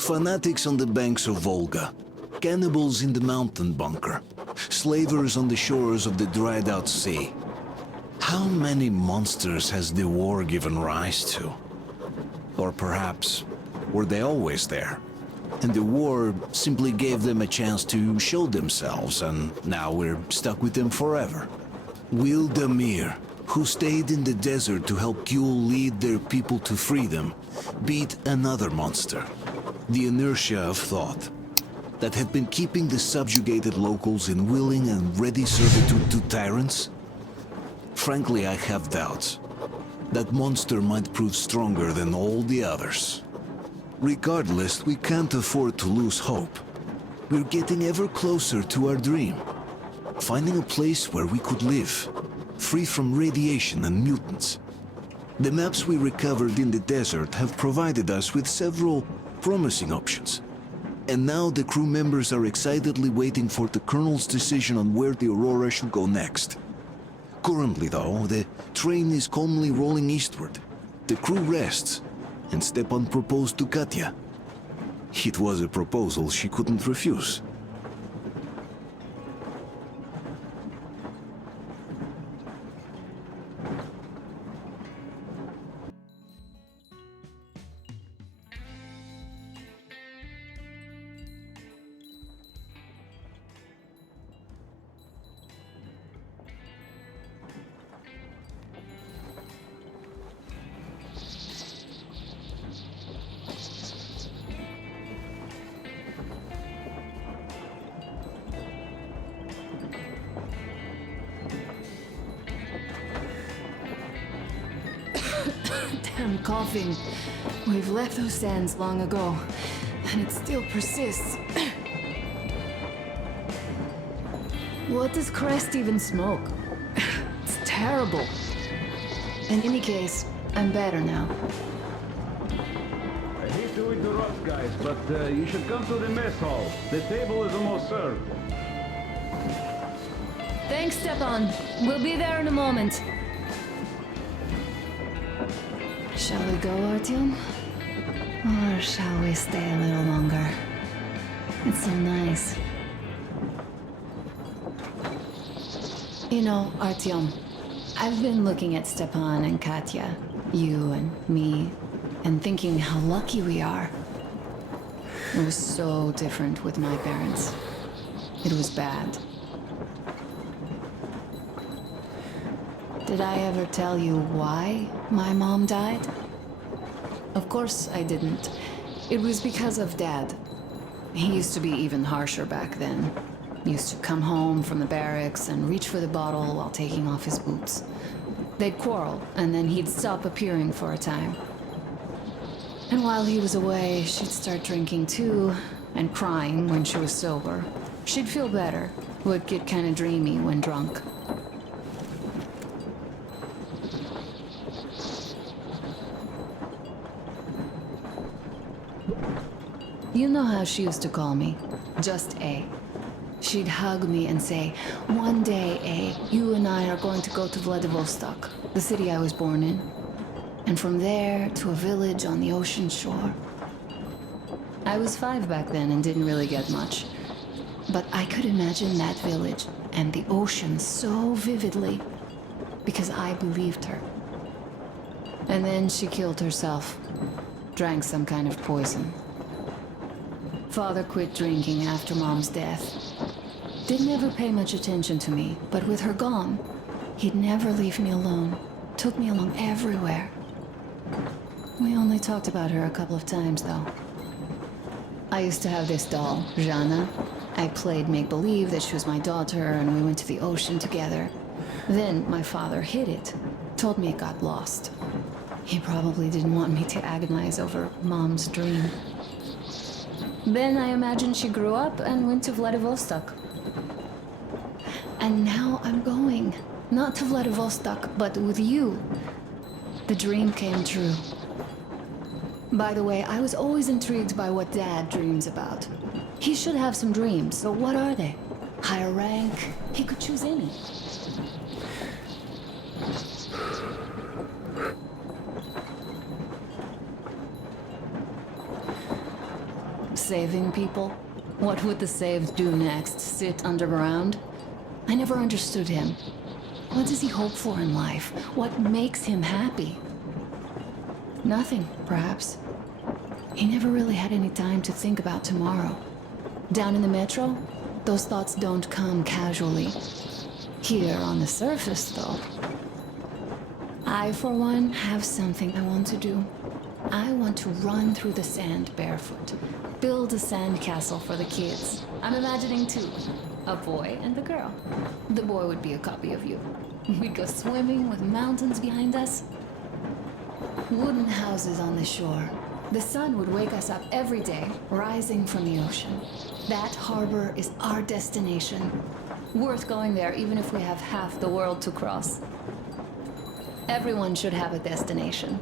Fanatics on the banks of Volga, cannibals in the mountain bunker, slavers on the shores of the dried-out sea. How many monsters has the war given rise to? Or perhaps, were they always there? And the war simply gave them a chance to show themselves, and now we're stuck with them forever. Will Damir, who stayed in the desert to help Gül lead their people to freedom, beat another monster, the inertia of thought, that had been keeping the subjugated locals in willing and ready servitude to tyrants? Frankly, I have doubts. That monster might prove stronger than all the others. Regardless, we can't afford to lose hope. We're getting ever closer to our dream. Finding a place where we could live, free from radiation and mutants. The maps we recovered in the desert have provided us with several promising options. And now the crew members are excitedly waiting for the Colonel's decision on where the Aurora should go next. Currently, though, the train is calmly rolling eastward. The crew rests, and Stepan proposed to Katya. It was a proposal she couldn't refuse. Damn coughing. We've left those sands long ago, and it still persists. What does Crest even smoke? It's terrible. In any case, I'm better now. I hate to interrupt, guys, but you should come to the mess hall. The table is almost served. Thanks, Stepan. We'll be there in a moment. Shall we go, Artyom? Or shall we stay a little longer? It's so nice. You know, Artyom, I've been looking at Stepan and Katya, you and me, and thinking how lucky we are. It was so different with my parents. It was bad. Did I ever tell you why my mom died? Of course I didn't. It was because of Dad. He used to be even harsher back then. He used to come home from the barracks and reach for the bottle while taking off his boots. They'd quarrel, and then he'd stop appearing for a time. And while he was away, she'd start drinking too, and crying when she was sober. She'd feel better, would get kind of dreamy when drunk. You know how she used to call me? Just A. She'd hug me and say, "One day, A, you and I are going to go to Vladivostok, the city I was born in. And from there to a village on the ocean shore." I was 5 back then and didn't really get much. But I could imagine that village and the ocean so vividly, because I believed her. And then she killed herself. Drank some kind of poison. Father quit drinking after Mom's death. Didn't ever pay much attention to me, but with her gone, he'd never leave me alone. Took me along everywhere. We only talked about her a couple of times, though. I used to have this doll, Jana. I played make-believe that she was my daughter, and we went to the ocean together. Then my father hid it. Told me it got lost. He probably didn't want me to agonize over Mom's dream. Then I imagine she grew up and went to Vladivostok. And now I'm going. Not to Vladivostok, but with you. The dream came true. By the way, I was always intrigued by what Dad dreams about. He should have some dreams, so what are they? Higher rank? He could choose any. Saving people? What would the saved do next? Sit underground? I never understood him. What does he hope for in life? What makes him happy? Nothing, perhaps. He never really had any time to think about tomorrow. Down in the metro, those thoughts don't come casually. Here on the surface, though. I, for one, have something I want to do. I want to run through the sand barefoot. Build a sand castle for the kids. I'm imagining two. A boy and a girl. The boy would be a copy of you. We'd go swimming with mountains behind us. Wooden houses on the shore. The sun would wake us up every day, rising from the ocean. That harbor is our destination. Worth going there even if we have half the world to cross. Everyone should have a destination.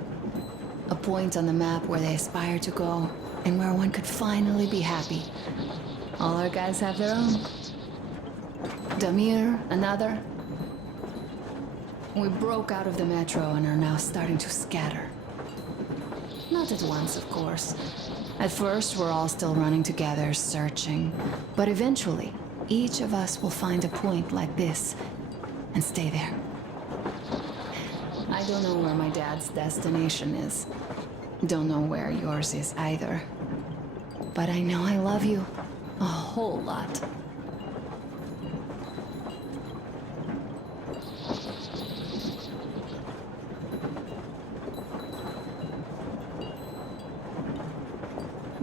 A point on the map where they aspire to go, and where one could finally be happy. All our guys have their own. Damir, another. We broke out of the metro and are now starting to scatter. Not at once, of course. At first, we're all still running together, searching. But eventually, each of us will find a point like this and stay there. I don't know where my dad's destination is. Don't know where yours is either. But I know I love you a whole lot.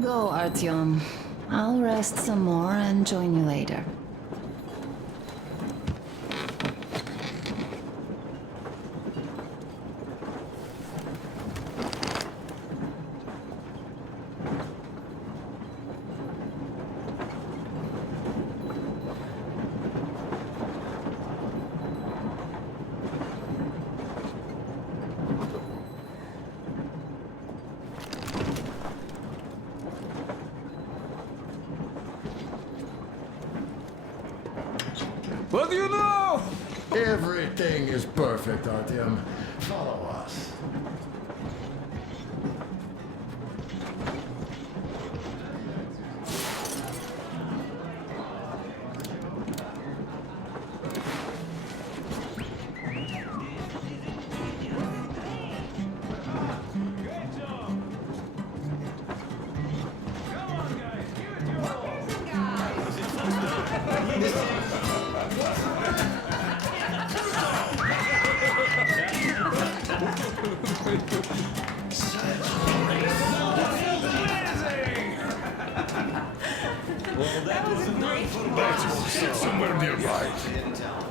Go, Artyom. I'll rest some more and join you later. What do you know? Everything is perfect, Artyom. Follow us. Somewhere nearby.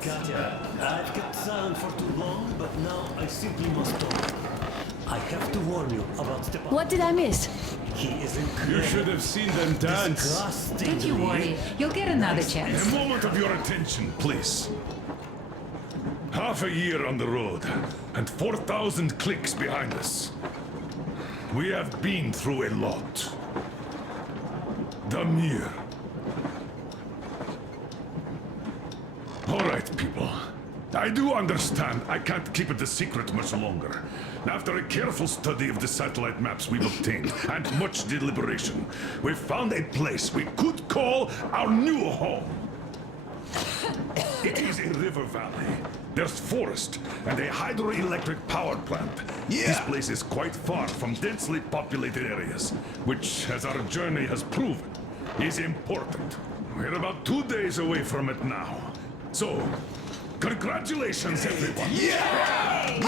Katya, I've kept silent for too long, but now I simply must talk. I have to warn you about Stepan. What did I miss? He is incredible. You should have seen them dance. Disgusting. Don't you worry. You'll get another chance. A moment of your attention, please. Half a year on the road, and 4,000 clicks behind us. We have been through a lot. Damir. All right, people. I do understand I can't keep it a secret much longer. After a careful study of the satellite maps we've obtained, and much deliberation, we've found a place we could call our new home. It is a river valley. There's forest and a hydroelectric power plant. This place is quite far from densely populated areas, which, as our journey has proven, is important. We're about 2 days away from it now. So, congratulations, everyone! Yeah!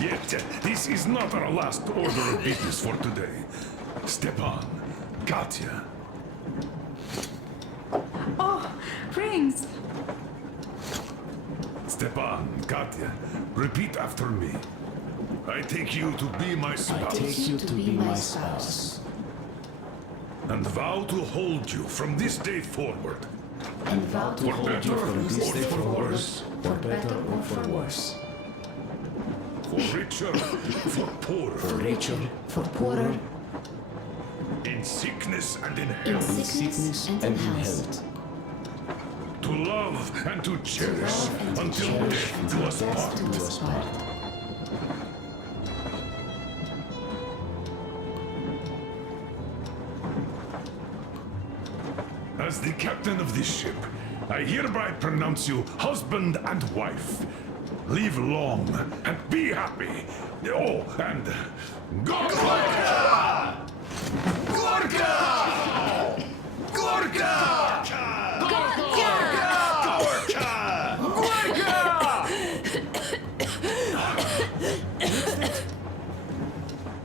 Yet, this is not our last order of business for today. Stepan, Katya. Oh, rings. Stepan, Katya, repeat after me. I take you to be my spouse. Take you to be my spouse. And vow to hold you from this day forward. And vow to For hold better you from this or day for forward, worse. for better or for worse. For richer, for poorer. Richer, for poorer, In sickness and in in health. sickness and in health. To love and to cherish Love and to until cherish death do us death part. do us part. As the captain of this ship, I hereby pronounce you husband and wife. Live long and be happy. Oh, and Gorka! Gorka! Gorka!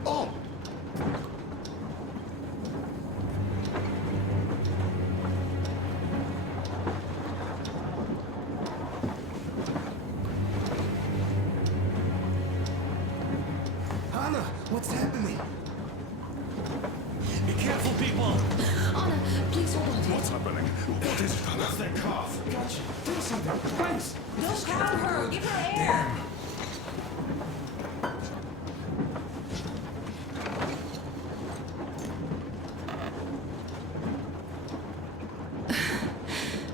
Oh! Anna, what's happening? Be careful, people! Anna, please hold on. What's happening? What is it, Anna? That's that cough. Gotcha. Do something, please. Don't calm her. Give her air.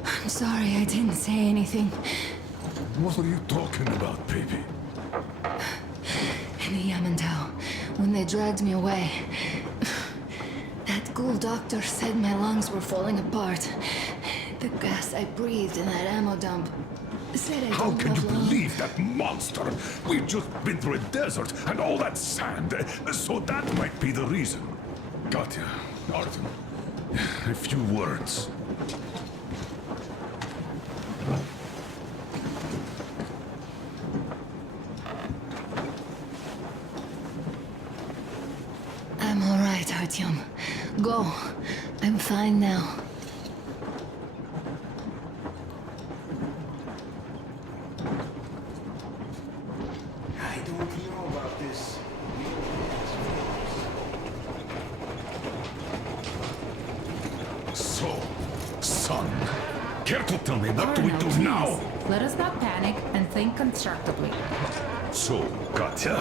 I'm sorry I didn't say anything. What are you talking about, baby? In the Yamantau, when they dragged me away, that ghoul doctor said my lungs were falling apart. The gas I breathed in that ammo dump said I How don't can you live long. believe that monster? We've just been through a desert and all that sand, so that might be the reason. Katya, Artem, a few words. I'm all right, Artyom. Go. I'm fine now. I don't know about this. So, son, care to tell me what do we Arno, do please. now? Let us not panic and think constructively. So, Katya,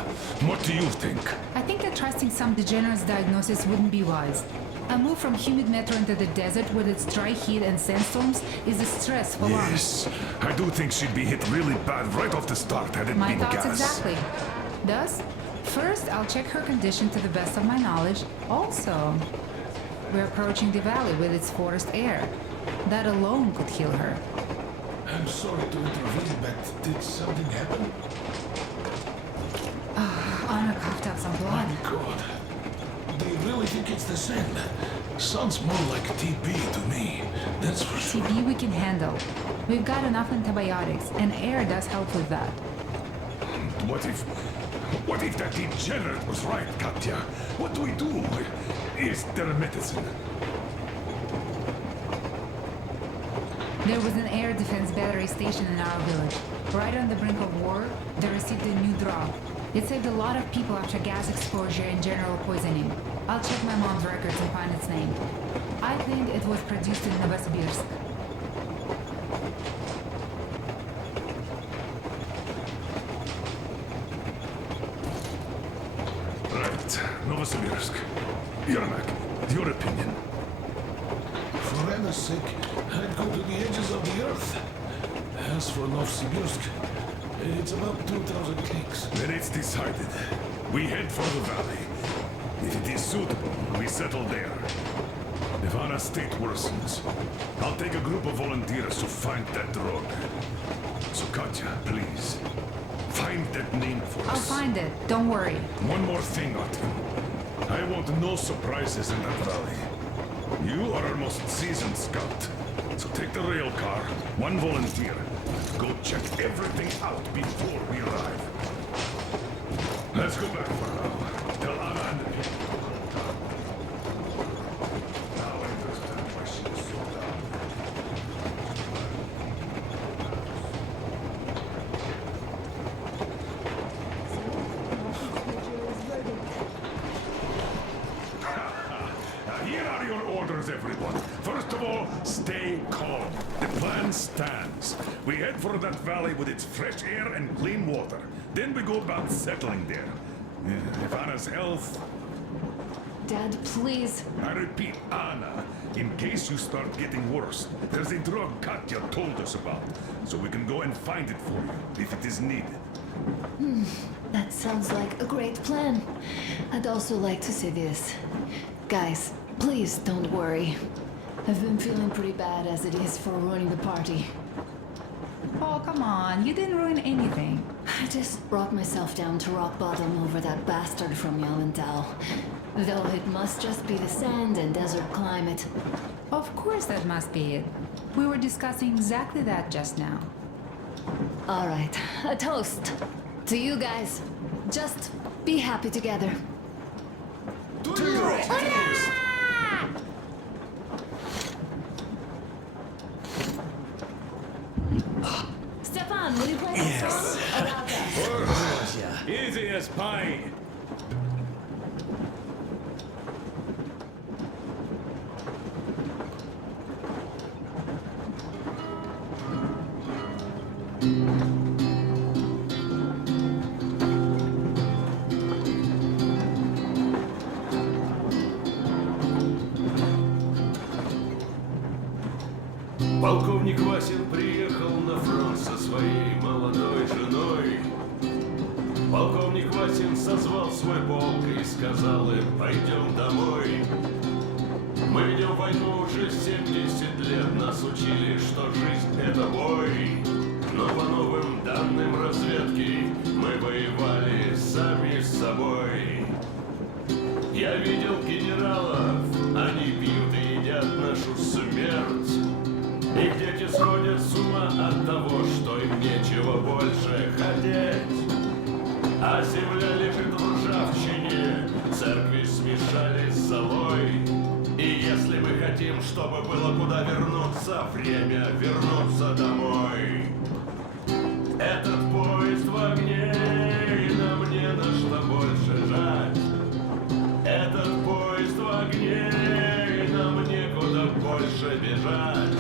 what do you think? I think that trusting some degenerate's diagnosis wouldn't be wise. A move from humid metro into the desert with its dry heat and sandstorms is a stress for lungs. Yes, I do think she'd be hit really bad right off the start had it My been thoughts gas. exactly. Thus, first I'll check her condition to the best of my knowledge. Also, we're approaching the valley with its forest air. That alone could heal her. I'm sorry to intervene, but did something happen? Anna coughed up some blood. God. Do you really think it's the sand? Sounds more like TB to me. That's for sure. TB we can handle. We've got enough antibiotics, and air does help with that. What if that degenerate was right, Katya? What do we do? Is there a medicine? There was an air defense battery station in our village. Right on the brink of war, they received a new drug. It saved a lot of people after gas exposure and general poisoning. I'll check my mom's records and find its name. I think it was produced in Novosibirsk. Right, Novosibirsk. Yermak, your opinion? For Anna's sake, I'd go to the edges of the earth. As for Novosibirsk, it's about 2,000 leagues. Then it's decided. We head for the valley. If it is suitable, we settle there. If Anna's state worsens, I'll take a group of volunteers to find that drug. So Katya, please, find that name for I'll us. find it, don't worry. One more thing, Artyom. I want no surprises in that valley. You are our most seasoned scout. So take the rail car, one volunteer. Go check everything out before we arrive. Let's go back for now. Tell Anna and the people. Now I understand why she was so down. Now here are your orders, everyone. First of all, stay calm. The plan stands. We head for that valley with its fresh air and clean water. Then we go about settling there. If Anna's health... Dad, please. I repeat, Anna, in case you start getting worse, there's a drug Katya told us about, so we can go and find it for you, if it is needed. That sounds like a great plan. I'd also like to say this. Guys, please don't worry. I've been feeling pretty bad as it is for ruining the party. Oh, come on. You didn't ruin anything. I just brought myself down to rock bottom over that bastard from Yalantau. Though it must just be the sand and desert climate. Of course that must be it. We were discussing exactly that just now. All right, a toast to you guys. Just be happy together. Stefan, will you play that song about that? Easy as pie. Полковник Васин приехал на фронт со своей молодой женой. Полковник Васин созвал свой полк и сказал им: пойдем домой. Мы ведем войну уже 70 лет, нас учили, что жизнь это бой. Но по новым данным разведки мы воевали сами с собой. Я видел генералов, они пьют и едят нашу смерть. Их дети сходят с ума от того, что им нечего больше хотеть. А земля лежит в ржавчине, церкви смешали с золой. И если мы хотим, чтобы было куда вернуться, время вернуться домой. Этот поезд в огне, и нам не на что больше жать. Этот поезд в огне, и нам некуда больше бежать.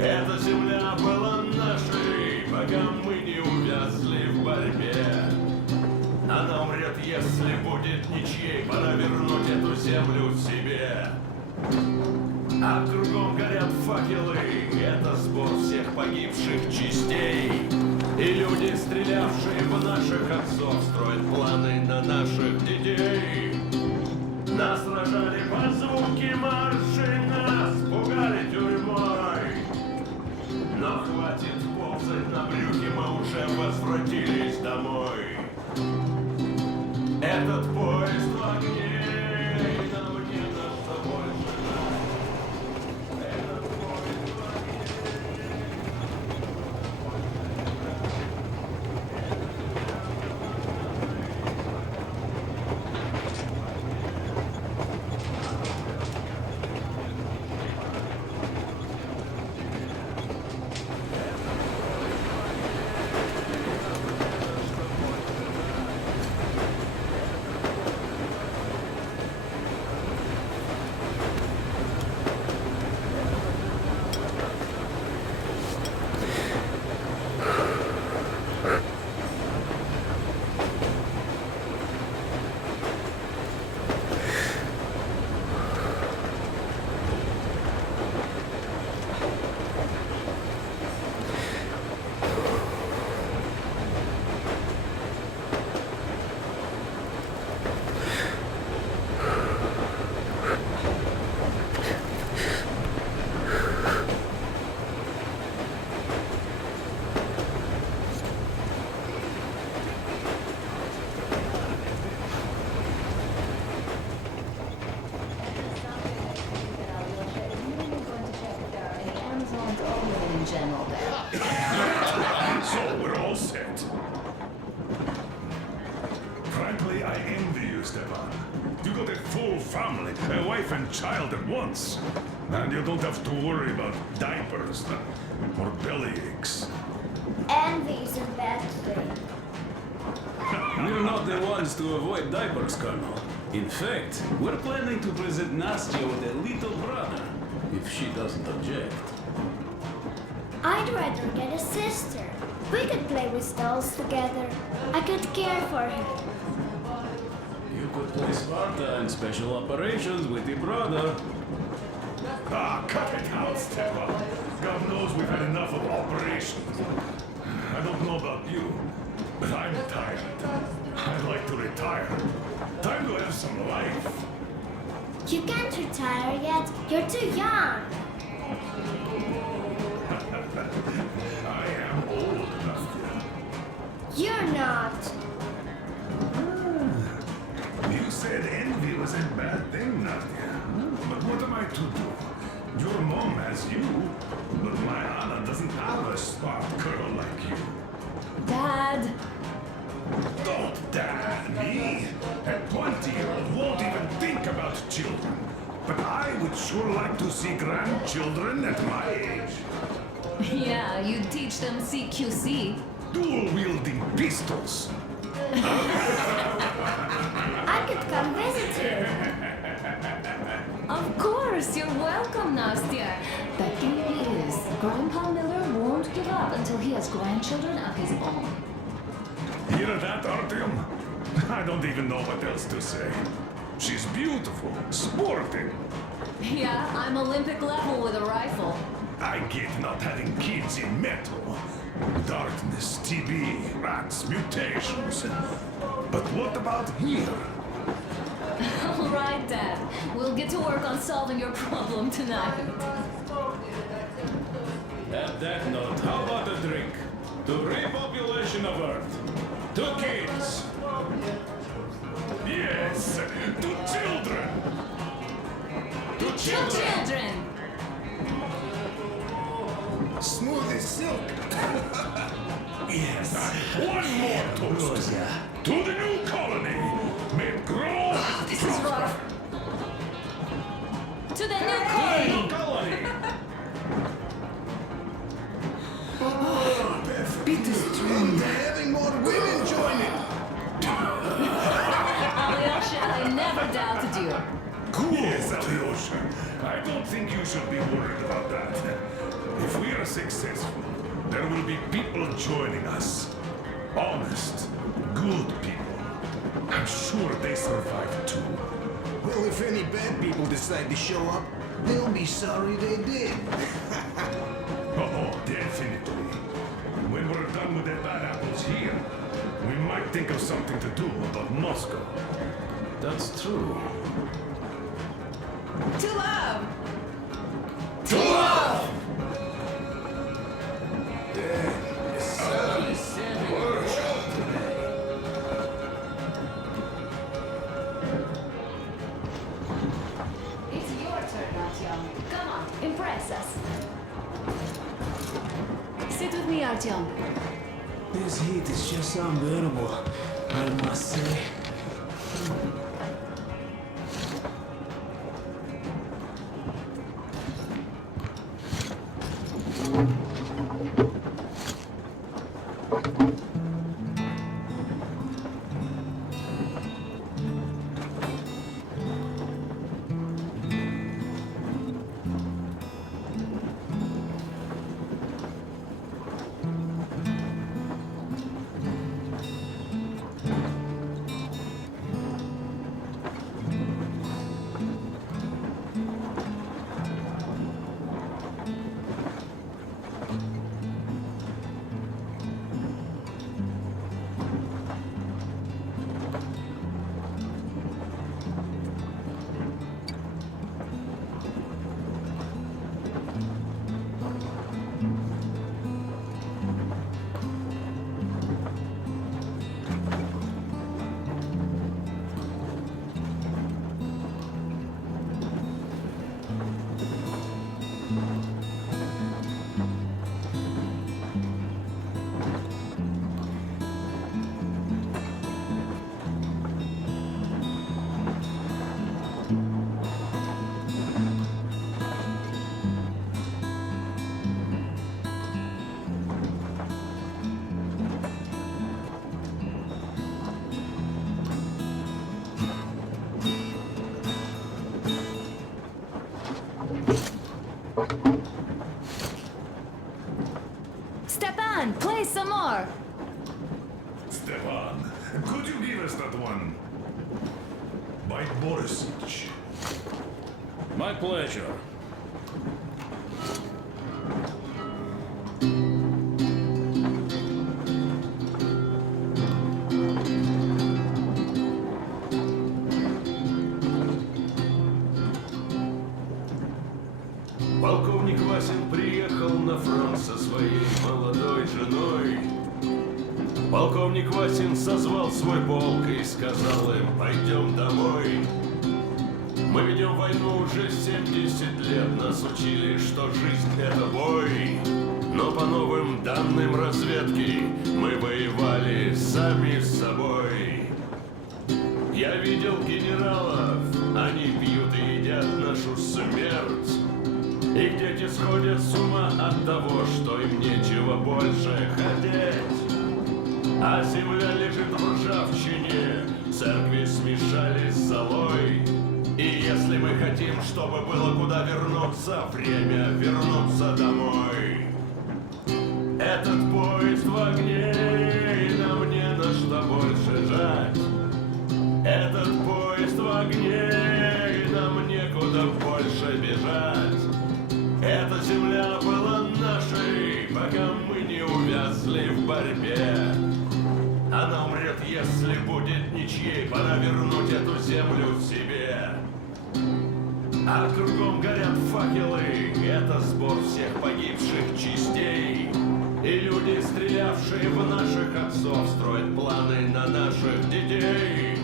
Эта земля была нашей, пока мы не увязли в борьбе. Она умрет, если будет ничьей, пора вернуть эту землю себе. А кругом горят факелы, это сбор всех погибших частей. И люди, стрелявшие в наших отцов, строят планы на наших детей. Нас рожали по звуке марши, нас пугали тюрьмой. Но хватит ползать на брюхе, мы уже возвратились домой. Этот поезд в огне, и нам не на что больше ждать. Этот поезд в огне. So we're all set. Frankly, I envy you, Stefan. You got a full family, a wife and child at once. And you don't have to worry about diapers or belly aches. Envy is a bad thing. We're not the ones to avoid diapers, Colonel. In fact, we're planning to present Nastya with a little brother, if she doesn't object. I'd rather get a sister. We could play with dolls together. I could care for her. You could play Sparta in special operations with your brother. Ah, cut it out, Stefan. God knows we've had enough of operations. I don't know about you, but I'm tired. I'd like to retire. Time to have some life. You can't retire yet. You're too young. I am old, Nastya. You're not. You said envy was a bad thing, Nastya. But what am I to do? Your mom has you, but my Anna doesn't have a smart girl like you. Dad! Don't dad me! A 20-year-old won't even think about children. But I would sure like to see grandchildren at my age. Yeah, you teach them CQC. Dual-wielding pistols. I could come visit you. Of course, you're welcome, Nastya. The thing is, Grandpa Miller won't give up until he has grandchildren of his own. Hear that, Artyom? I don't even know what else to say. She's beautiful, sporting. Yeah, I'm Olympic level with a rifle. I get not having kids in metal. Darkness, TB, rats, mutations. But what about here? All right, Dad. We'll get to work on solving your problem tonight. At that note, how about a drink? To repopulation of Earth. To kids. Yes, to children. To children. Children! Smooth as silk. Yes. One more toast. To the new colony. May it grow. This is rough. To the new Hey, colony! colony. And they're having more women joining. Alyosha, I never doubted you. Cool. Yes, Alyosha. I don't think you should be worried about that. If we are successful, there will be people joining us. Honest, good people. I'm sure they survive too. Well, if any bad people decide to show up, they'll be sorry they did. Oh, definitely. When we're done with the bad apples here, we might think of something to do about Moscow. That's true. To love! To love! It's your turn, Artyom. Come on, impress us. Sit with me, Artyom. This heat is just unbearable, I must say. Stepan, play some more. Stepan, could you give us that one? By Borisich. My pleasure. Полковник Васин приехал на фронт со своей молодой женой. Полковник Васин созвал свой полк и сказал им: пойдем домой. Мы ведем войну уже 70 лет, нас учили, что жизнь это бой. Но по новым данным разведки мы воевали сами с собой. Я видел генералов, они пьют и едят нашу смерть. Их дети сходят с ума от того, что им нечего больше хотеть. А земля лежит в ржавчине, церкви смешались с золой. И если мы хотим, чтобы было куда вернуться, время вернуться домой. Этот поезд в огне, и нам не на что больше жать. Этот поезд в огне, и нам некуда больше бежать. Эта земля была нашей, пока мы не увязли в борьбе. Она умрет, если будет ничьей, пора вернуть эту землю себе. А кругом горят факелы, это сбор всех погибших частей. И люди, стрелявшие в наших отцов, строят планы на наших детей.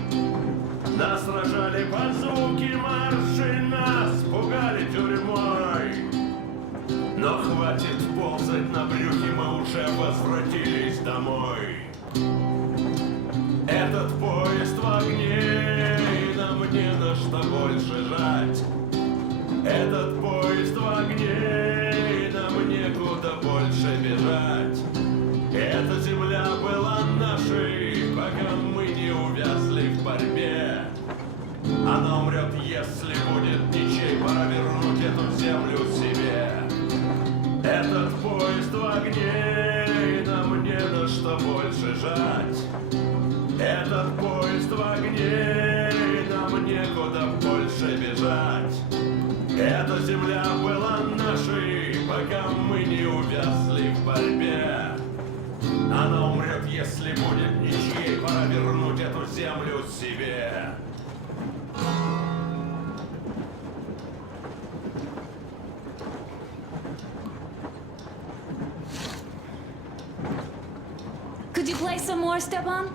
Нас сражали под звуки маршей, нас пугали тюрьмой. Но хватит ползать на брюхе, мы уже возвратились домой. Этот поезд в огне, и нам не на что больше жать. Этот поезд в огне, и нам некуда больше бежать. Эта земля была нашей, пока мы не увязли в борьбе. Она умрет, если будет ничей, пора вернуть эту землю себе. Этот поезд в огне, и нам не на что больше жать. Этот поезд в огне, и нам некуда больше бежать. Эта земля была нашей, пока мы не увязли в борьбе. Она умрет, если будет ничьей, пора вернуть эту землю себе. Could you play some more, Stepan?